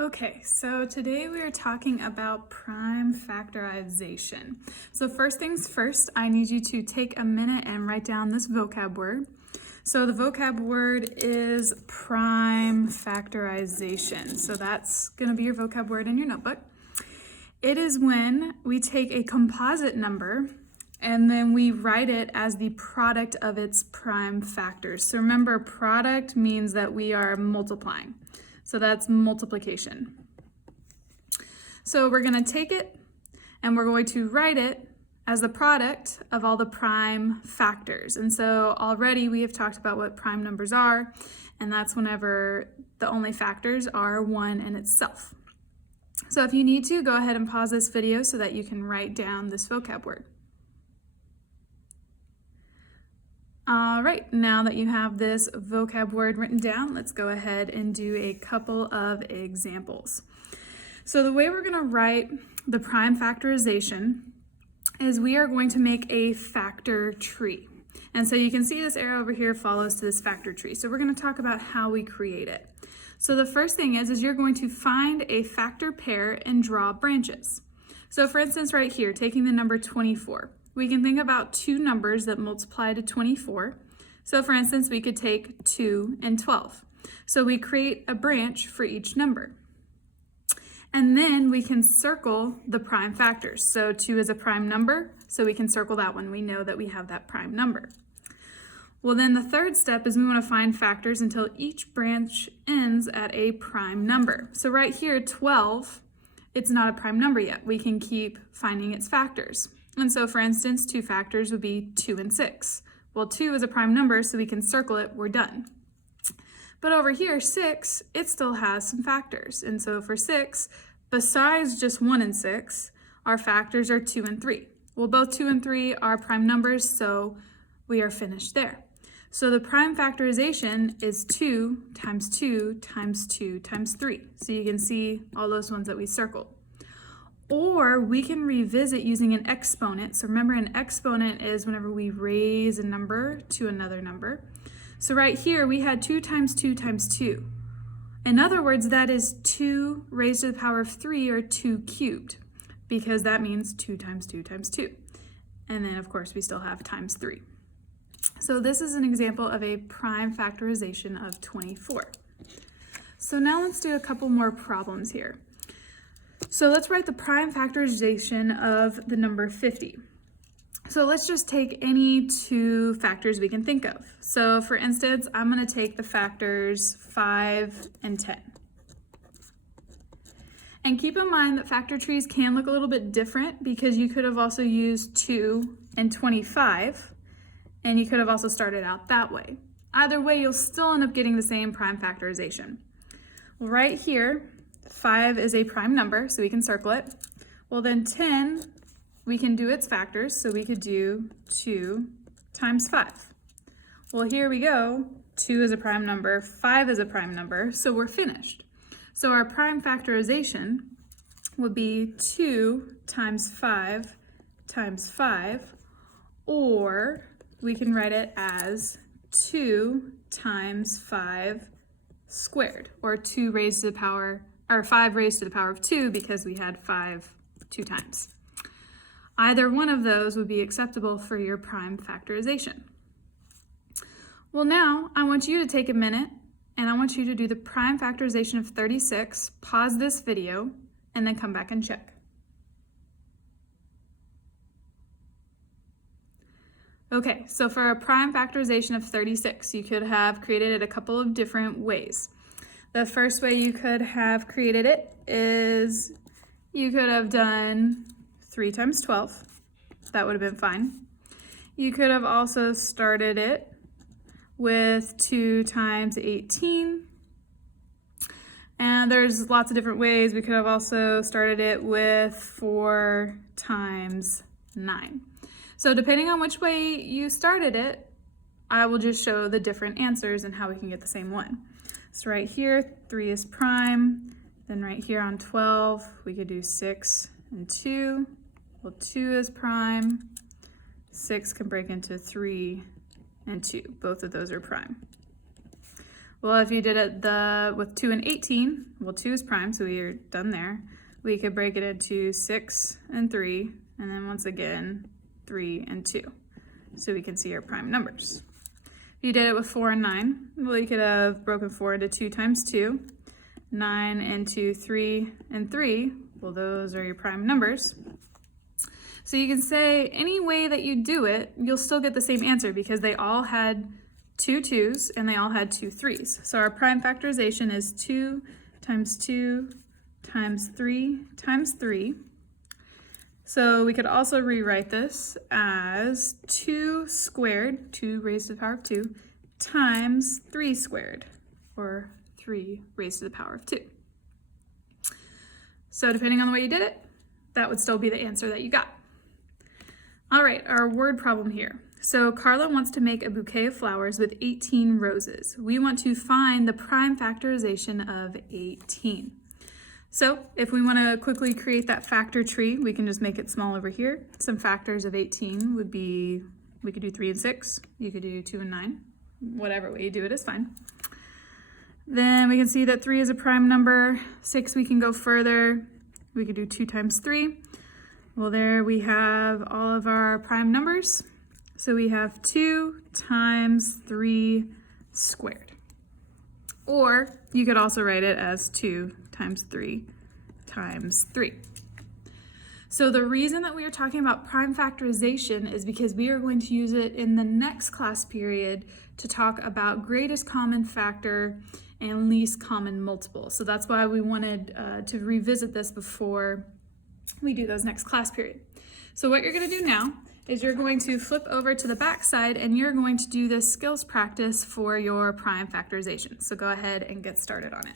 Okay, so today we are talking about prime factorization. So first things first, I need you to take a minute and write down this vocab word. So the vocab word is prime factorization. So that's going to be your vocab word in your notebook. It is when we take a composite number and then we write it as the product of its prime factors. So remember, product means that we are multiplying. So that's multiplication. So we're going to take it and we're going to write it as the product of all the prime factors. And so already we have talked about what prime numbers are, and that's whenever the only factors are 1 and itself. So if you need to, go ahead and pause this video so that you can write down this vocab word. All right, now that you have this vocab word written down, let's go ahead and do a couple of examples. So the way we're going to write the prime factorization is we are going to make a factor tree. And so you can see this arrow over here follows to this factor tree. So we're going to talk about how we create it. So the first thing is you're going to find a factor pair and draw branches. So for instance, right here, taking the number 24. We can think about two numbers that multiply to 24. So for instance, we could take 2 and 12. So we create a branch for each number. And then we can circle the prime factors. So 2 is a prime number, so we can circle that one. We know that we have that prime number. Well, then the third step is we want to find factors until each branch ends at a prime number. So right here, 12, it's not a prime number yet. We can keep finding its factors. And so, for instance, two factors would be 2 and 6. Well, 2 is a prime number, so we can circle it, we're done. But over here, 6, it still has some factors. And so for 6, besides just 1 and 6, our factors are 2 and 3. Well, both 2 and 3 are prime numbers, so we are finished there. So the prime factorization is 2 times 2 times 2 times 3. So you can see all those ones that we circled. Or we can revisit using an exponent. So remember, an exponent is whenever we raise a number to another number. So right here, we had 2 times 2 times 2. In other words, that is 2 raised to the power of 3, or 2 cubed, because that means 2 times 2 times 2. And then, of course, we still have times 3. So this is an example of a prime factorization of 24. So now let's do a couple more problems here. So let's write the prime factorization of the number 50. So let's just take any two factors we can think of. So for instance, I'm going to take the factors 5 and 10. And keep in mind that factor trees can look a little bit different because you could have also used 2 and 25, and you could have also started out that way. Either way, you'll still end up getting the same prime factorization. Right here, 5 is a prime number, so we can circle it. Well, then 10, we can do its factors, so we could do 2 times 5. Well, here we go. 2 is a prime number, 5 is a prime number, so we're finished. So our prime factorization would be 2 times 5 times 5, or we can write it as 2 times 5 squared, or 2 raised to the power, or 5 raised to the power of 2, because we had 5 2 times. Either one of those would be acceptable for your prime factorization. Well, now I want you to take a minute and I want you to do the prime factorization of 36, pause this video, and then come back and check. Okay, so for a prime factorization of 36, you could have created it a couple of different ways. The first way you could have created it is you could have done 3 times 12. That would have been fine. You could have also started it with 2 times 18. And there's lots of different ways. We could have also started it with 4 times 9. So depending on which way you started it, I will just show the different answers and how we can get the same one. So right here, 3 is prime. Then right here on 12, we could do 6 and 2. Well, 2 is prime. 6 can break into 3 and 2. Both of those are prime. Well, if you did it with 2 and 18, well, 2 is prime, so we are done there. We could break it into 6 and 3, and then once again, 3 and 2. So we can see our prime numbers. If you did it with 4 and 9, well, you could have broken 4 into 2 times 2, 9 into 3 and 3. Well, those are your prime numbers. So you can say any way that you do it, you'll still get the same answer because they all had 2 2s and they all had 2 3s. So our prime factorization is 2 times 2 times 3 times 3. So we could also rewrite this as 2 squared, 2 raised to the power of 2, times 3 squared, or 3 raised to the power of 2. So depending on the way you did it, that would still be the answer that you got. All right, our word problem here. So Carla wants to make a bouquet of flowers with 18 roses. We want to find the prime factorization of 18. So if we want to quickly create that factor tree, we can just make it small over here. Some factors of 18 would be, we could do 3 and 6, you could do 2 and 9, whatever way you do it is fine. Then we can see that 3 is a prime number, 6 we can go further, we could do 2 times 3. Well, there we have all of our prime numbers. So we have 2 times 3 squared. Or you could also write it as 2 times 3 times 3. So the reason that we are talking about prime factorization is because we are going to use it in the next class period to talk about greatest common factor and least common multiple. So that's why we wanted to revisit this before we do those next class period. So what you're going to do now is you're going to flip over to the back side and you're going to do this skills practice for your prime factorization. So go ahead and get started on it.